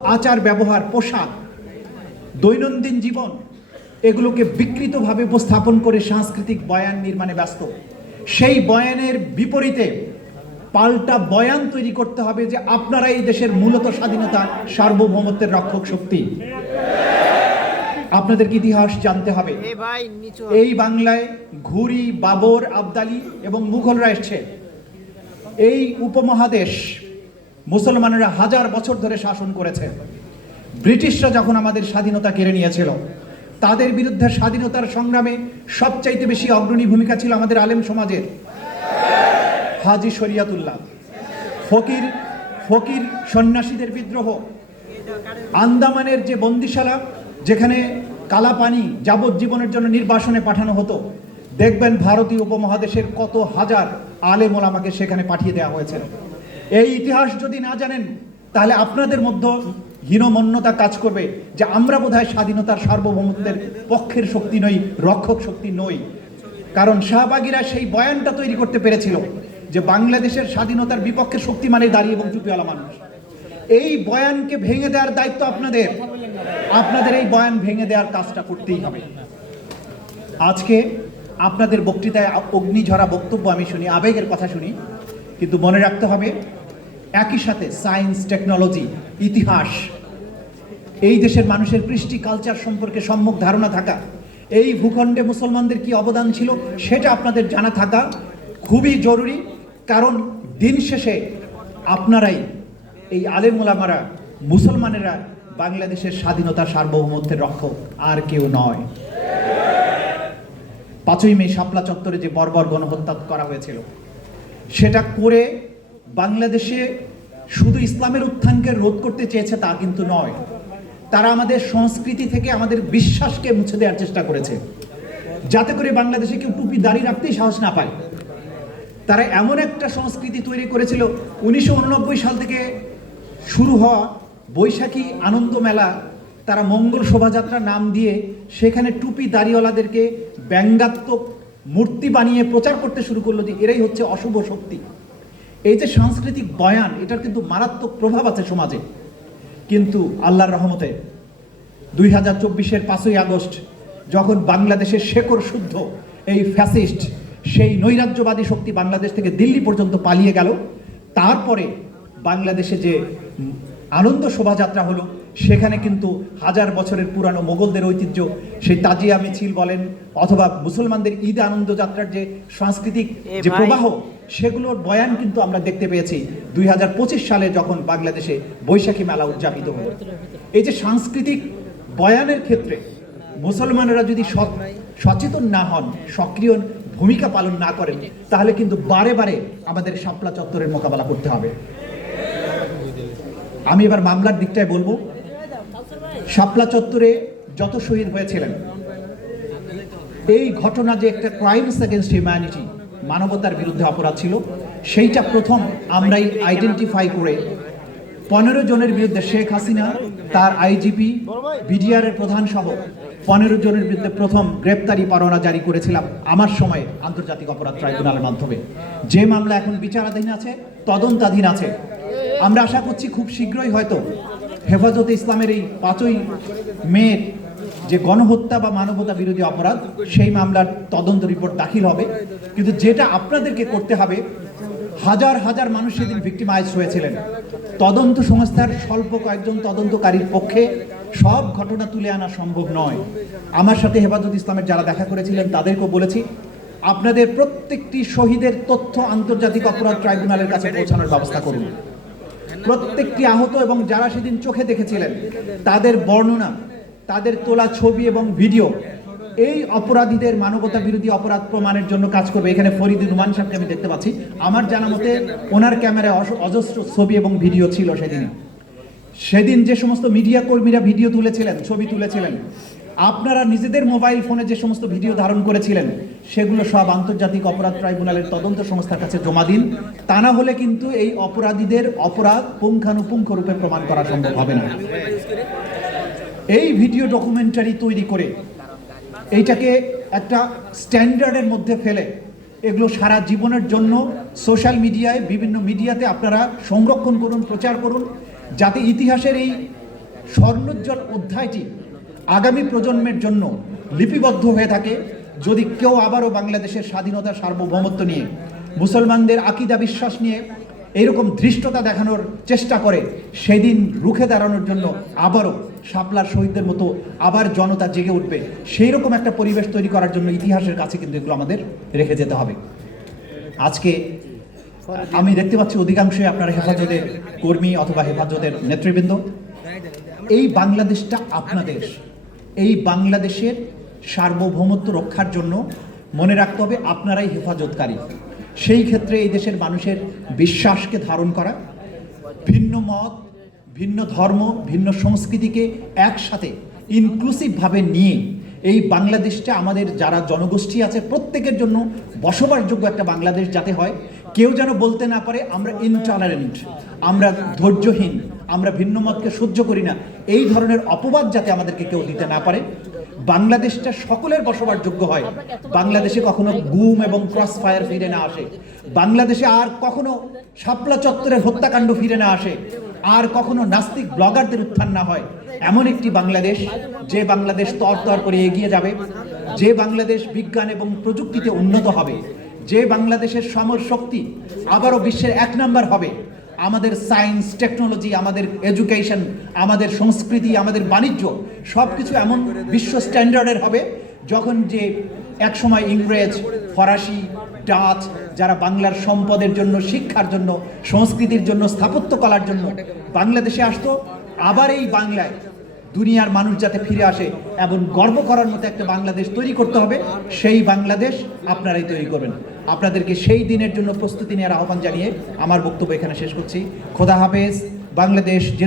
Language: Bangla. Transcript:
আচার ব্যবহার, পোশাক, দৈনন্দিন জীবন এগুলোকে বিকৃতভাবে উপস্থাপন করে সাংস্কৃতিক বয়ান নির্মাণে ব্যস্ত। সেই বয়ানের বিপরীতে পাল্টা বয়ান তৈরি করতে হবে যে আপনারা এই দেশের মূলত স্বাধীনতা, সার্বভৌমত্বের রক্ষক শক্তি। আপনাদেরকে ইতিহাস জানতে হবে। এই বাংলায় ঘুরি, বাবর, আবদালি এবং মুঘলরা এসছে। এই উপমহাদেশ মুসলমানেরা হাজার বছর ধরে শাসন করেছে। ব্রিটিশরা যখন আমাদের স্বাধীনতা কেড়ে নিয়েছিল, তাদের বিরুদ্ধে স্বাধীনতার সংগ্রামে সবচাইতে বেশি অগ্রণী ভূমিকা ছিল আমাদের আলেম সমাজের। হাজী শরিয়াতুল্লাহ, ফকির সন্ন্যাসীদের বিদ্রোহ, আন্দামানের যে বন্দিশালা যেখানে কালাপানি যাবজ্জীবনের জন্য নির্বাসনে পাঠানো হতো, দেখবেন ভারতীয় উপমহাদেশের কত হাজার আলেম ওলামাকে সেখানে পাঠিয়ে দেওয়া হয়েছে। এই ইতিহাস যদি না জানেন, তাহলে আপনাদের মধ্যে হীনমন্যতা কাজ করবে যে আমরা বোধহয় স্বাধীনতার সার্বভৌমত্বের পক্ষের শক্তি নই, রক্ষক শক্তি নই। কারণ শাহবাগীরা সেই বয়ানটা তৈরি করতে পেরেছিল যে বাংলাদেশের স্বাধীনতার বিপক্ষে শক্তি মানে দাঁড়িয়ে এবং টুপিওয়ালা মানুষ। এই বয়ানকে ভেঙে দেওয়ার দায়িত্ব আপনাদের এই বয়ান ভেঙে দেওয়ার কাজটা করতেই হবে। আজকে আপনাদের বক্তৃতায় অগ্নিঝরা বক্তব্য আমি শুনি, আবেগের কথা শুনি, কিন্তু মনে রাখতে হবে একই সাথে সায়েন্স, টেকনোলজি, ইতিহাস, এই দেশের মানুষের কৃষ্টি কালচার সম্পর্কে সম্যক ধারণা থাকা, এই ভূখণ্ডে মুসলমানদের কি অবদান ছিল সেটা আপনাদের জানা থাকা খুবই জরুরি। কারণ দিন শেষে আপনারাই, এই আলেম ওলামারা, মুসলমানেরা বাংলাদেশের স্বাধীনতা, সার্বভৌমত্বের রক্ষক, আর কেউ নয়। 5ই মে শাপলা চত্বরে যে বর্বর গণহত্যা করা হয়েছিল, সেটা করে বাংলাদেশে শুধু ইসলামের উত্থানকে রোধ করতে চেয়েছে তা কিন্তু নয়। তারা আমাদের সংস্কৃতি থেকে আমাদের বিশ্বাসকে মুছে দেওয়ার চেষ্টা করেছে, যাতে করে বাংলাদেশে কেউ টুপি দাড়ি রাখতেই সাহস না পায়। তারা এমন একটা সংস্কৃতি তৈরি করেছিল, 1989 সাল থেকে শুরু হওয়া বৈশাখী আনন্দ মেলা, তারা মঙ্গল শোভাযাত্রা নাম দিয়ে সেখানে টুপি দাড়িওয়ালাদেরকে ব্যঙ্গাত্মক মূর্তি বানিয়ে প্রচার করতে শুরু করলো যে এরাই হচ্ছে অশুভ শক্তি। এই যে সাংস্কৃতিক বয়ান, এটার কিন্তু মারাত্মক প্রভাব আছে সমাজে। কিন্তু আল্লাহর রহমতে 2024-এর 5ই আগস্ট যখন বাংলাদেশের শেকড় শুদ্ধ এই ফ্যাসিস্ট, সেই নৈরাজ্যবাদী শক্তি বাংলাদেশ থেকে দিল্লি পর্যন্ত পালিয়ে গেল, তারপরে বাংলাদেশে যে আনন্দ শোভাযাত্রা হলো, সেখানে কিন্তু হাজার বছরের পুরানো মোগলদের ঐতিহ্য, সেই তাজিয়া মিছিল বলেন অথবা মুসলমানদের ঈদ আনন্দ যাত্রার যে সাংস্কৃতিক যে প্রবাহ, সেগুলোর বয়ান কিন্তু আমরা দেখতে পেয়েছি 2025 সালে যখন বাংলাদেশে বৈশাখী মেলা উদযাপিত হলো। এই যে সাংস্কৃতিক বয়ানের ক্ষেত্রে মুসলমানেরা যদি সচেতন না হন, সক্রিয় ভূমিকা পালন না করেন, তাহলে কিন্তু বারে বারে আমাদের শাপলা চত্বরের মোকাবেলা করতে হবে। আমি এবার মামলার দিকটায় বলবো। শাপলা চত্বরে যত শহীদ হয়েছিলেন, এই ঘটনা যে একটা ক্রাইমস এগেনস্ট হিউম্যানিটি, মানবতার বিরুদ্ধে অপরাধ ছিল, সেইটা প্রথম আমরাই আইডেন্টিফাই করে 15 জনের বিরুদ্ধে, শেখ হাসিনা, তার আইজিপি, বিডিআরের প্রধান সহ 15 জনের বিরুদ্ধে প্রথম গ্রেপ্তারি পরোয়ানা জারি করেছিলাম আমার সময়ে আন্তর্জাতিক অপরাধ ট্রাইব্যুনালের মাধ্যমে। যে মামলা এখন বিচারাধীন আছে, তদন্তাধীন আছে। আমরা আশা করছি খুব শীঘ্রই হয়তো হেফাজতে ইসলামের এই 5ই মের যে গণহত্যা বা মানবতা বিরোধী অপরাধ, সেই মামলার তদন্ত রিপোর্ট দাখিল হবে। কিন্তু যেটা আপনাদেরকে করতে হবে, হাজার হাজার মানুষ সেদিন ভিক্টিমাইজ হয়েছিলেন। তদন্ত সংস্থার স্বল্প কয়েকজন তদন্তকারীর পক্ষে সব ঘটনা তুলে আনা সম্ভব নয়। আমার সাথে হেফাজত ইসলামের যারা দেখা করেছিলেন তাদেরকেও বলেছি, আপনাদের প্রত্যেকটি শহীদের তথ্য আন্তর্জাতিক অপরাধ ট্রাইব্যুনালের কাছে পৌঁছানোর ব্যবস্থা করুন। প্রত্যেকটি আহত এবং যারা সেদিন চোখে দেখেছিলেন তাদের বর্ণনা, তাদের তোলা ছবি এবং ভিডিও এই অপরাধীদের মানবতা বিরোধী অপরাধ প্রমাণের জন্য কাজ করবে। এখানে ফরিদ রুমান সাহেবকে আমি দেখতে পাচ্ছি, আমার জানা মতে ওনার ক্যামেরায় অজস্র ছবি এবং ভিডিও ছিল। সেদিন যে সমস্ত মিডিয়া কর্মীরা ভিডিও তুলেছিলেন, ছবি তুলেছিলেন, আপনারা নিজেদের মোবাইল ফোনে যে সমস্ত ভিডিও ধারণ করেছিলেন, সেগুলো সব আন্তর্জাতিক অপরাধ ট্রাইব্যুনালের তদন্ত সংস্থার কাছে জমা দিন। তা না হলে কিন্তু এই অপরাধীদের অপরাধ পুঙ্খানুপুঙ্খ রূপে প্রমাণ করা সম্ভব হবে না। এই ভিডিও ডকুমেন্টারি তৈরি করে এইটাকে একটা স্ট্যান্ডার্ডের মধ্যে ফেলে এগুলো সারা জীবনের জন্য সোশ্যাল মিডিয়ায়, বিভিন্ন মিডিয়াতে আপনারা সংরক্ষণ করুন, প্রচার করুন, যাতে ইতিহাসের এই স্বর্ণোজ্জ্বল অধ্যায়টি আগামী প্রজন্মের জন্য লিপিবদ্ধ হয়ে থাকে, যদি কেউ আবারও বাংলাদেশের স্বাধীনতা সার্বভৌমত্ব নিয়ে, মুসলমানদের আকিদা বিশ্বাস নিয়ে এইরকম ধৃষ্টতা দেখানোর চেষ্টা করে, সেদিন রুখে দাঁড়ানোর জন্য আবারও শাপলার শহীদদের মতো আবার জনতা জেগে উঠবে। সেই রকম একটা পরিবেশ তৈরি করার জন্য ইতিহাসের কাছে কিন্তু এগুলো আমাদের রেখে যেতে হবে। আজকে আমি দেখতে পাচ্ছি অধিকাংশই আপনার হেফাজতের কর্মী অথবা হেফাজতের নেতৃবৃন্দ। এই বাংলাদেশটা আপনাদের, এই বাংলাদেশের সার্বভৌমত্ব রক্ষার জন্য মনে রাখতে হবে আপনারাই হেফাজতকারী। সেই ক্ষেত্রে এই দেশের মানুষের বিশ্বাসকে ধারণ করা, ভিন্ন মত, ভিন্ন ধর্ম, ভিন্ন সংস্কৃতিকে একসাথে ইনক্লুসিভভাবে নিয়ে এই বাংলাদেশটা আমাদের যারা জনগোষ্ঠী আছে প্রত্যেকের জন্য বসবাসযোগ্য একটা বাংলাদেশ যাতে হয়। কেউ যেন বলতে না পারে আমরা ইনটলারেন্ট, আমরা ধৈর্যহীন, আমরা ভিন্ন মতকে সহ্য করি না, এই ধরনের অপবাদ যাতে আমাদেরকে কেউ দিতে না পারে। বাংলাদেশটা সকলের বসবাসযোগ্য হয়, বাংলাদেশে কখনো গুম এবং ক্রস ফায়ার ফিরে না আসে, বাংলাদেশে আর কখনো শাপলা চত্বরের হত্যাকাণ্ড ফিরে না আসে, আর কখনো নাস্তিক ব্লগারদের উত্থান না হয়। এমন একটি বাংলাদেশ, যে বাংলাদেশ তর করে এগিয়ে যাবে, যে বাংলাদেশ বিজ্ঞান এবং প্রযুক্তিতে উন্নত হবে, যে বাংলাদেশের সমর শক্তি আবারও বিশ্বের 1 নম্বর হবে। আমাদের সায়েন্স, টেকনোলজি, আমাদের এডুকেশন, আমাদের সংস্কৃতি, আমাদের বাণিজ্য সব কিছু এমন বিশ্ব স্ট্যান্ডার্ডের হবে, যখন যে একসময় ইংরেজ, ফরাসি, ডাচ যারা বাংলার সম্পদের জন্য, শিক্ষার জন্য, সংস্কৃতির জন্য, স্থাপত্য কলার জন্য বাংলাদেশে আসতো, আবার এই বাংলায় দুনিয়ার মানুষ যাতে ফিরে আসে এবং গর্ব করার মতো একটা বাংলাদেশ তৈরি করতে হবে। সেই বাংলাদেশ আপনারাই তৈরি করবেন। আপনাদেরকে সেই দিনের জন্য প্রস্তুতি নেওয়ার আহ্বান জানিয়ে আমার বক্তব্য এখানে শেষ করছি। খোদা হাফেজ। বাংলাদেশ জিন্দাবাদ।